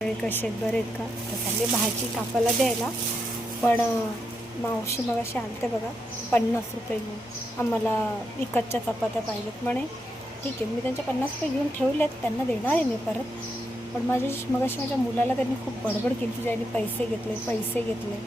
कसे आहेत बरे आहेत का? तर चालले भाजी कापायला द्यायला. पण मावशी मग असे आलते बघा 50 रुपये घेऊन. आम्हाला विकतच्या चपात्या पाहिजेत म्हणे. ठीक आहे, मी त्यांच्या 50 रुपये घेऊन ठेवलेत, त्यांना देणार आहे मी परत. पण माझ्या मुलाला त्यांनी खूप बडबड केली की ज्यांनी पैसे घेतले.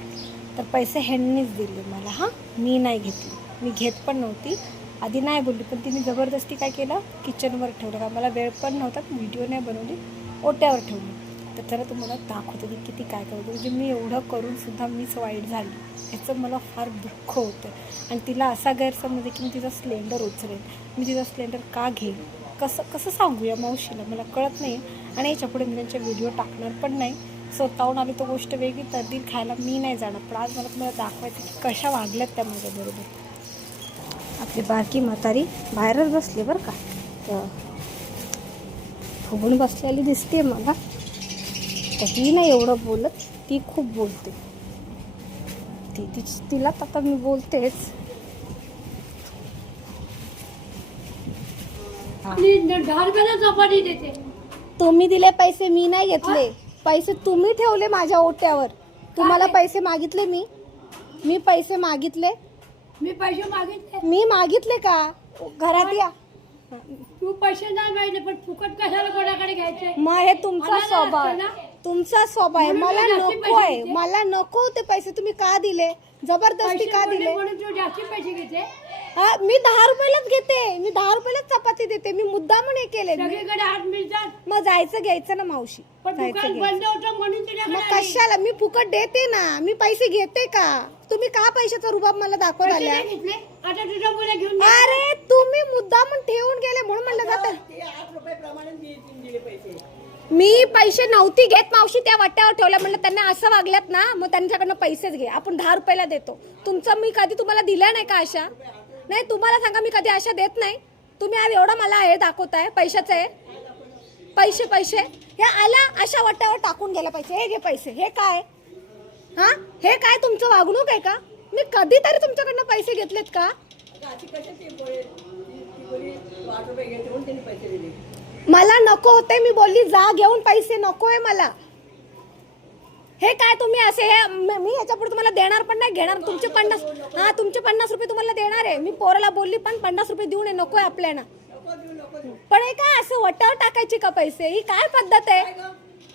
तर पैसे ह्यांनीच दिले मला. हां, मी नाही घेतले, मी घेत पण नव्हती. आधी नाही बोलली, पण तिने जबरदस्ती काय केलं, किचनवर ठेवलं. का मला वेळ पण नव्हता, व्हिडिओ नाही बनवली, ओट्यावर ठेवली. तर जरा तुम्हाला दाखवते की किती काय करतो. म्हणजे मी एवढं करूनसुद्धा मीच वाईट झाली, याचं मला फार दुःख होतं. आणि तिला असा गैरसमज आहे की मी तिचा सिलेंडर उचलेन. मी तिचा सिलेंडर का घेईन, कसं सांगूया मावशीला, मला कळत नाही. आणि याच्यापुढे मी त्यांच्या व्हिडिओ टाकणार पण नाही. स्वतःहून आली तो गोष्ट वेगळी, तर्दील खायला मी नाही जाणार. पण आज मला तुम्हाला दाखवायचं की कशा वागल्यात त्या माझ्याबरोबर. आपली बारकी म्हातारी बाहेरच बसली बरं का, तर फुगून बसलेली दिसते मला. तर ही नाही एवढं बोलत, ती खूप बोलते. तिला आता मी बोलतेच. तुम्ही दिले पैसे, मी नाही घेतले पैसे. तुम्ही ठेवले माझ्या ओट्यावर. तुम्हाला पैसे मागितले मी पैसे मागितले. मी मागितले का घरात? या, तू पैसे नाही माहिती, पण फुकट कशाला कोणाकडे घ्यायचे? मग हे तुमचा स्वभाव आहे. मला नको आहे, मला नको ते पैसे. तुम्ही का दिले, जबरदस्ती का दिले? म्हणून तू जास्त पैसे घेते. हा, मी 10 रुपयालाच घेते, मी 10 रुपयालाच चपाती देते. मी मुद्दाम नाही केले. सगळीकडे हात मिळतात. मग जायचं घ्यायचं ना मावशी, पण दुकान बंद होतं म्हणून तुझ्याकडे मग कशाला? मी फुकट देते ना, मी पैसे घेते का? तुम्ही का पैशाचा रुबाब मला दाखवत आल्या? घेतले. आता तुझ्या मुलं घेऊन अरे तुम्ही मुद्दाम ठेवून गेले म्हणून म्हणलं जातं. मी पैसे नव्हती घेत मावशी, त्या वाट्यावर ठेवल्या. म्हणलं त्यांना असं वागल्यात ना, मग त्यांच्याकडनं पैसेच घे. आपण 10 रुपयाला देतो. तुमचं मी कधी तुम्हाला दिल्या नाही का अशा? नाही, तुम्हाला सांगा, मी कधी अशा देत नाही. तुम्ही आज एवढं मला हे दाखवताय पैशाचं आहे. पैसे हे आला अशा वाट्यावर टाकून गेला पैसे. हे घे पैसे. हे काय? हा, हे काय तुमचं वागणूक आहे का? मी कधीतरी तुमच्याकडनं पैसे घेतलेत का? मला नको होते, मी बोलली जा घेऊन पैसे. नकोय मला. हे काय तुम्ही असे, मी याच्या पुढे तुम्हाला देणार पण नाही, घेणार. तुमचे 50 रुपये तुम्हाला देणार आहे. मी पोराला बोलली पण 50 रुपये देऊ नये, नकोय आपल्याला. पण हे काय असं वट्यावर टाकायची का पैसे? ही काय पद्धत आहे?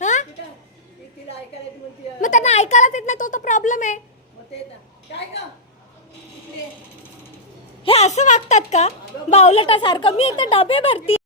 हा, मग त्यांना ऐकायलाच येत नाही, तो प्रॉब्लेम आहे. हे असं वागतात का बावलटासारखं? मी एकदा डबे भरती.